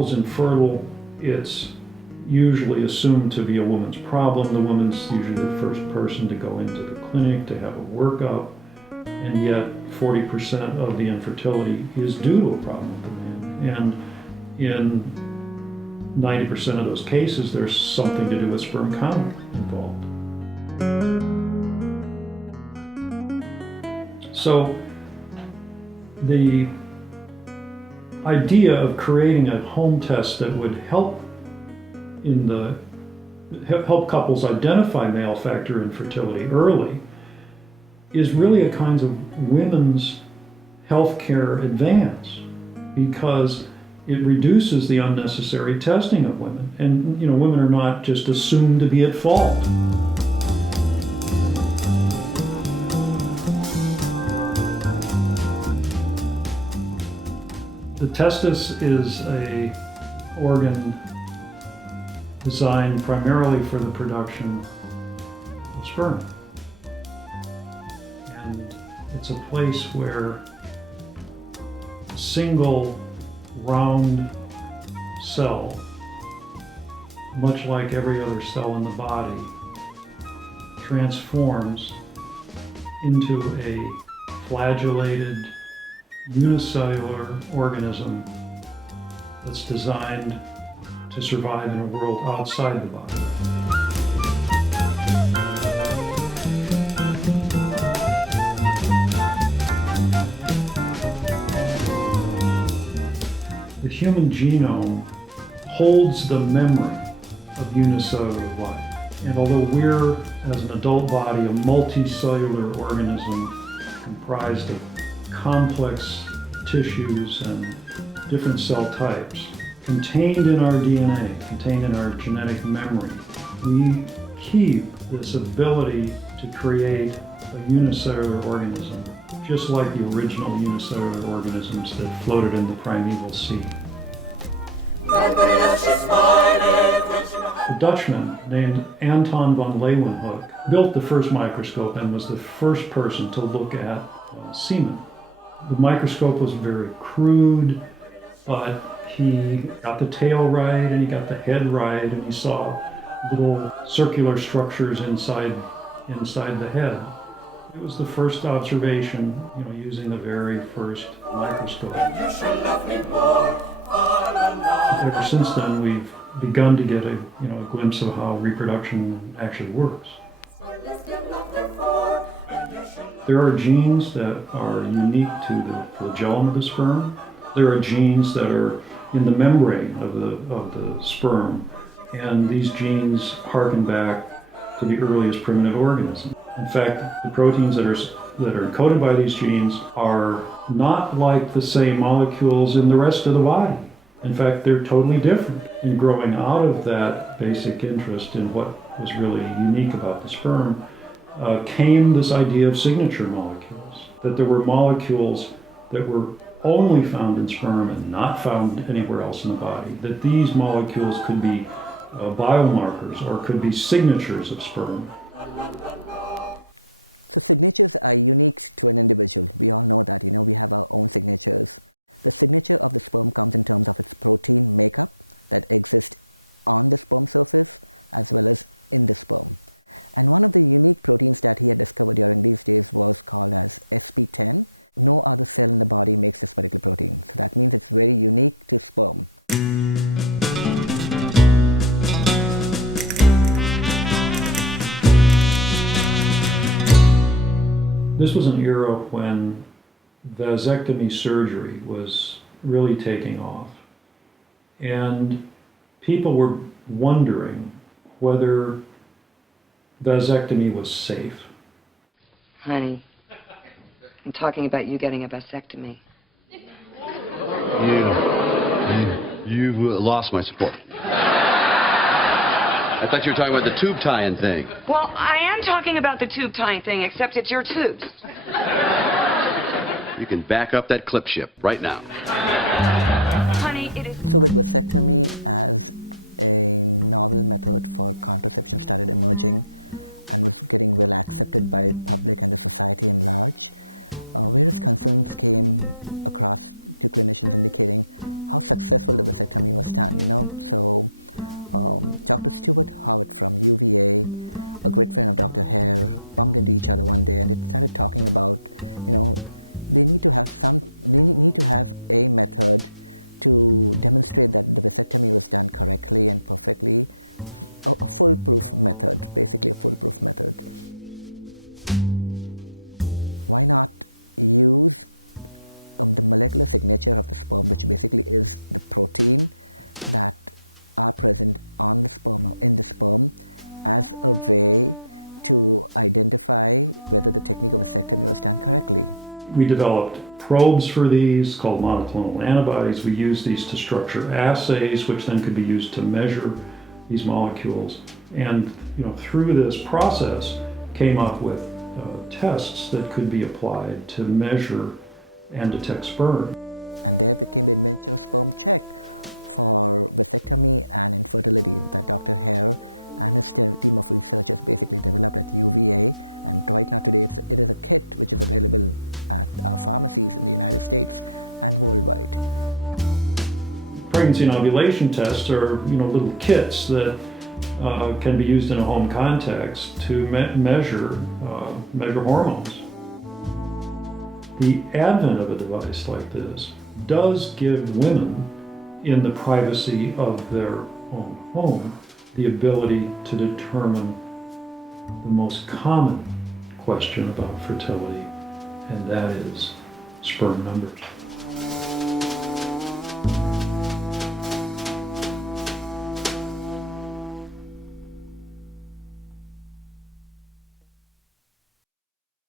couple's infertile, it's usually assumed to be a woman's problem. The woman's usually the first person to go into the clinic to have a workup, and yet 40% of the infertility is due to a problem with the man. And in 90% of those cases, there's something to do with sperm count involved. So the idea of creating a home test that would help couples identify male factor infertility early is really a kind of women's healthcare advance, because it reduces the unnecessary testing of women. And women are not just assumed to be at fault. The testis is an organ designed primarily for the production of sperm. And it's a place where a single round cell, much like every other cell in the body, transforms into a flagellated unicellular organism that's designed to survive in a world outside the body. The human genome holds the memory of unicellular life. And although we're, as an adult body, a multicellular organism comprised of complex tissues and different cell types, contained in our DNA, contained in our genetic memory, we keep this ability to create a unicellular organism, just like the original unicellular organisms that floated in the primeval sea. A Dutchman named Anton van Leeuwenhoek built the first microscope and was the first person to look at semen. The microscope was very crude, but he got the tail right and he got the head right, and he saw little circular structures inside the head. It was the first observation, using the very first microscope. Ever since then, we've begun to get a glimpse of how reproduction actually works. There are genes that are unique to the flagellum of the sperm. There are genes that are in the membrane of the sperm, and these genes harken back to the earliest primitive organism. In fact, the proteins that are encoded by these genes are not like the same molecules in the rest of the body. In fact, they're totally different. And growing out of that basic interest in what was really unique about the sperm came this idea of signature molecules, that there were molecules that were only found in sperm and not found anywhere else in the body, that these molecules could be biomarkers or could be signatures of sperm. So signatures are unique to an individual. We all know that, we have our own signatures. The signature of the sperm comes in terms of its protein makeup that exists on the sperm surface as well as in the sperm. And one of the unique proteins that he had discovered during these days was called as sp10. No other cell in the body makes this particular protein. So that means it's very unique to sperm. This was an era when vasectomy surgery was really taking off. And people were wondering whether vasectomy was safe. Honey, I'm talking about you getting a vasectomy. You've lost my support. I thought you were talking about the tube tying thing. Well, I am talking about the tube tying thing, except it's your tubes. You can back up that clip ship right now. Honey, it is... So with vasectomy as a novel method for contraception started emerging and was getting well accepted by public and the society in large, various concerns came across to clinicians indicating how successful the vasectomy was done, you know. So Dr. Stuart Howard from UVA, a great friend of Dr. Herr, bumped into each other one day and they started talking about, you know, they need to have a method to demonstrate that the vasectomy was done correctly and perfectly, a foolproof method, basically a foolproof method. Why not use the molecular signature of the sperm, which basically is the protein that are present on the sperm or in the sperm, as a way to identify whether the technique of vasectomy was done correctly. We developed probes for these called monoclonal antibodies. We used these to structure assays, which then could be used to measure these molecules. And through this process, came up with tests that could be applied to measure and detect sperm. And there became the invention of sperm check for vasectomy and infertility that Dr. Herr and his team of researchers basically developed at UVA. And right now today it is a kit which is available at pharmacies in the United States and worldwide. Pregnancy and ovulation tests are little kits that can be used in a home context to measure hormones. The advent of a device like this does give women, in the privacy of their own home, the ability to determine the most common question about fertility, and that is sperm number.